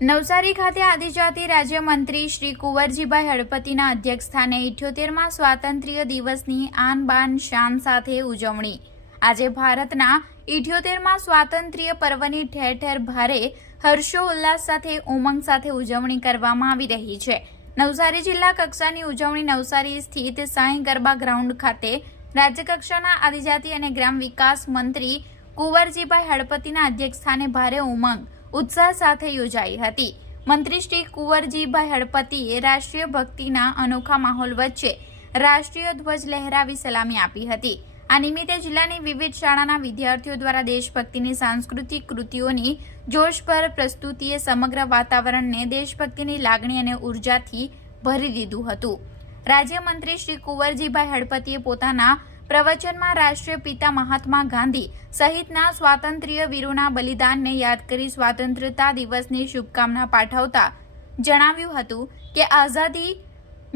નવસારી ખાતે આદિજાતિ રાજ્યમંત્રી શ્રી કુંવરજીભાઈ હળપતિના અધ્યક્ષસ્થાને 78મા સ્વાતંત્ર્ય દિવસની આન બાન શાન સાથે ઉજવણી। આજે ભારતના 78મા સ્વાતંત્ર્ય પર્વની ઠેર ઠેર ભારે હર્ષોલ્લાસ સાથે ઉમંગ સાથે ઉજવણી કરવામાં આવી રહી છે। નવસારી જિલ્લા કક્ષાની ઉજવણી નવસારી સ્થિત સાંઈ ગરબા ગ્રાઉન્ડ ખાતે રાજ્યકક્ષાના આદિજાતિ અને ગ્રામ વિકાસ મંત્રી કુંવરજીભાઈ હળપતિના અધ્યક્ષસ્થાને ભારે ઉમંગ उत्साह સાથે યોજાઈ હતી। મંત્રી શ્રી કુંવરજીભાઈ હળપતિએ રાષ્ટ્રીય ભક્તિના અનોખા માહોલ વચ્ચે રાષ્ટ્રીય ધ્વજ લહેરાવી સલામી આપી હતી। આ નિમિત્તે જિલ્લાની વિવિધ શાળાના વિદ્યાર્થીઓ દ્વારા દેશભક્તિની સાંસ્કૃતિક કૃતિઓની જોશભર પ્રસ્તુતિએ સમગ્ર વાતાવરણને દેશભક્તિની લાગણી અને ઉર્જાથી ભરી દીધું હતું। રાજ્યમંત્રી શ્રી કુંવરજીભાઈ હળપતિએ પોતાના પ્રવચનમાં રાષ્ટ્રીય પિતા મહાત્મા ગાંધી સહિતના સ્વાતંત્ર્ય વીરોના બલિદાનને યાદ કરી સ્વાતંત્ર્યતા દિવસની શુભકામના પાઠવતા જણાવ્યું હતું કે આઝાદી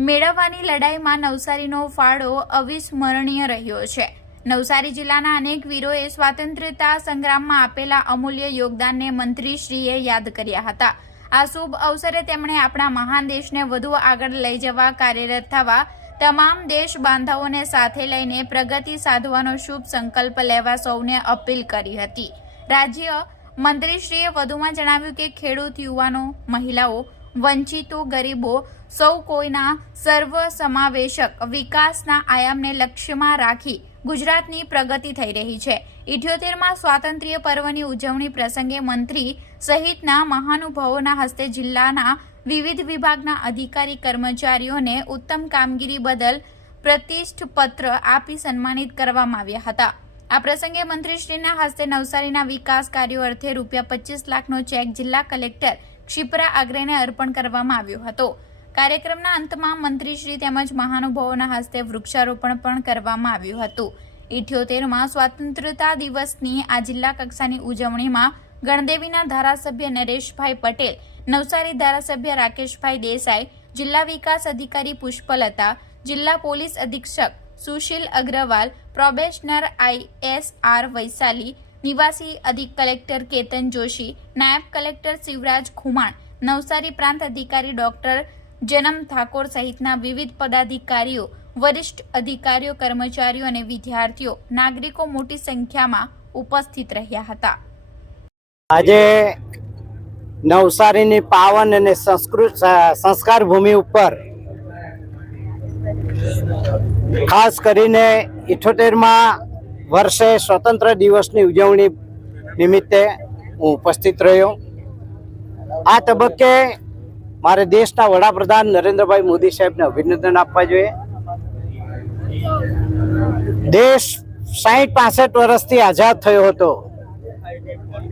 મેળવવાની લડાઈમાં નવસારીનો ફાળો અવિસ્મરણીય રહ્યો છે। નવસારી જિલ્લાના અનેક વીરોએ સ્વાતંત્ર્યતા સંગ્રામમાં આપેલા અમૂલ્ય યોગદાનને મંત્રીશ્રીએ યાદ કર્યા હતા। આ શુભ અવસરે તેમણે આપણા મહાન દેશને વધુ આગળ લઈ જવા કાર્યરત થવા તમામ દેશ બાંધવોને સાથે લઈને પ્રગતિ સાધવાનો શુભ સંકલ્પ લેવા સૌને અપીલ કરી હતી। રાજ્ય મંત્રીશ્રીએ વધુમાં જણાવ્યું કે ખેડૂત, યુવાનો, મહિલાઓ, વંચિતો, ગરીબો સૌ કોઈના સર્વસમાવેશક વિકાસના આયામને લક્ષ્યમાં રાખી ગુજરાતની પ્રગતિ થઈ રહી છે। 78મા સ્વાતંત્ર્ય પર્વની ઉજવણી પ્રસંગે મંત્રી સહિતના મહાનુભાવોના હસ્તે જિલ્લાના વિવિધ વિભાગના અધિકારી કર્મચારીઓને ઉત્તમ કામગીરી બદલ પ્રતિષ્ઠપત્ર આપી સન્માનિત કરવામાં આવ્યા હતા। આ પ્રસંગે મંત્રીશ્રીના હસ્તે નવસારીના વિકાસ કાર્યો અર્થે ₹25 લાખનો ચેક જિલ્લા કલેક્ટર ક્ષિપ્રા આગ્રેને અર્પણ કરવામાં આવ્યો હતો। કાર્યક્રમના અંતમાં મંત્રીશ્રી તેમજ મહાનુભાવોના હસ્તે વૃક્ષારોપણ પણ કરવામાં આવ્યું હતું। 78મા સ્વાતંત્ર્યતા દિવસની આ જિલ્લા કક્ષાની ઉજવણીમાં ગણદેવીના ધારાસભ્ય નરેશભાઈ પટેલ, નવસારી ધારાસભ્ય રાકેશભાઈ દેસાઈ, જિલ્લા વિકાસ અધિકારી પુષ્પલતા, જિલ્લા પોલીસ અધિક્ષક સુશીલ અગ્રવાલ, પ્રોબેશનર ISR વૈશાલી, નિવાસી અધિક કલેક્ટર કેતન જોશી, નાયબ કલેક્ટર શિવરાજ ખુમાણ, નવસારી પ્રાંત અધિકારી ડોક્ટર જનમ ઠાકોર સહિતના વિવિધ પદાધિકારીઓ, વરિષ્ઠ અધિકારીઓ, કર્મચારીઓ અને વિદ્યાર્થીઓ, નાગરિકો મોટી સંખ્યામાં ઉપસ્થિત રહ્યા હતા। આજે નવસારીની પાવન અને સંસ્કાર ભૂમિ ઉપર ખાસ કરીને 78મા વર્ષે સ્વતંત્ર દિવસની ઉજવણી નિમિત્તે હું ઉપસ્થિત રહ્યો। આ તબક્કે મારે દેશના વડાપ્રધાન નરેન્દ્રભાઈ મોદી સાહેબને અભિનંદન આપવા જોઈએ। દેશ 60-65 વર્ષથી આઝાદ થયો હતો,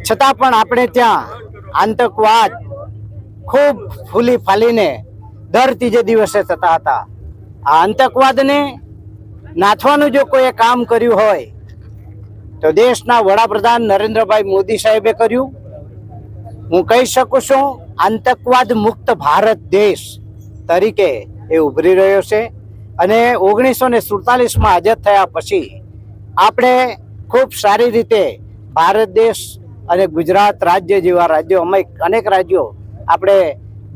છતાં પણ આપણે ત્યાં આતંકવાદ ખૂબ ફૂલી ફાલીને દર ત્રીજે દિવસે થતા હતા। આ આતંકવાદને નાથવાનું જો કોઈએ કામ કર્યું હોય તો દેશના વડાપ્રધાન નરેન્દ્રભાઈ મોદી સાહેબે કર્યું। હું કહી શકું છું આતંકવાદ મુક્ત ભારત દેશ તરીકે એ ઉભરી રહ્યો છે અને 1947માં આઝાદ થયા પછી આપણે ખૂબ સારી રીતે ભારત દેશ અને ગુજરાત રાજ્ય જેવા રાજ્યો અનેક રાજ્યો આપણે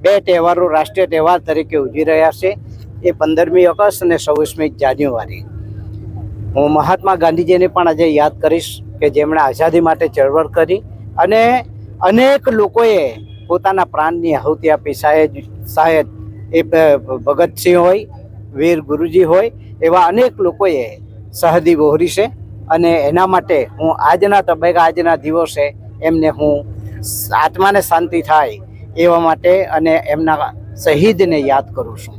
2 તહેવારો રાષ્ટ્રીય તહેવાર તરીકે ઉજવી રહ્યા છે। એ 15મી ઓગસ્ટ અને 26મી જાન્યુઆરી। હું મહાત્મા ગાંધીજીને પણ આજે યાદ કરીશ કે જેમણે આઝાદી માટે ચળવળ કરી અને અનેક લોકોએ પોતાના પ્રાણની આહુતિ આપી। શાયદ એ ભગતસિંહ હોય, વીર ગુરુજી હોય, એવા અનેક લોકોએ શહીદી વહોરી છે અને એના માટે હું આજના તબક્કે આજના દિવસે એમને હું આત્માને શાંતિ થાય એવા માટે અને એમના શહીદને યાદ કરું છું।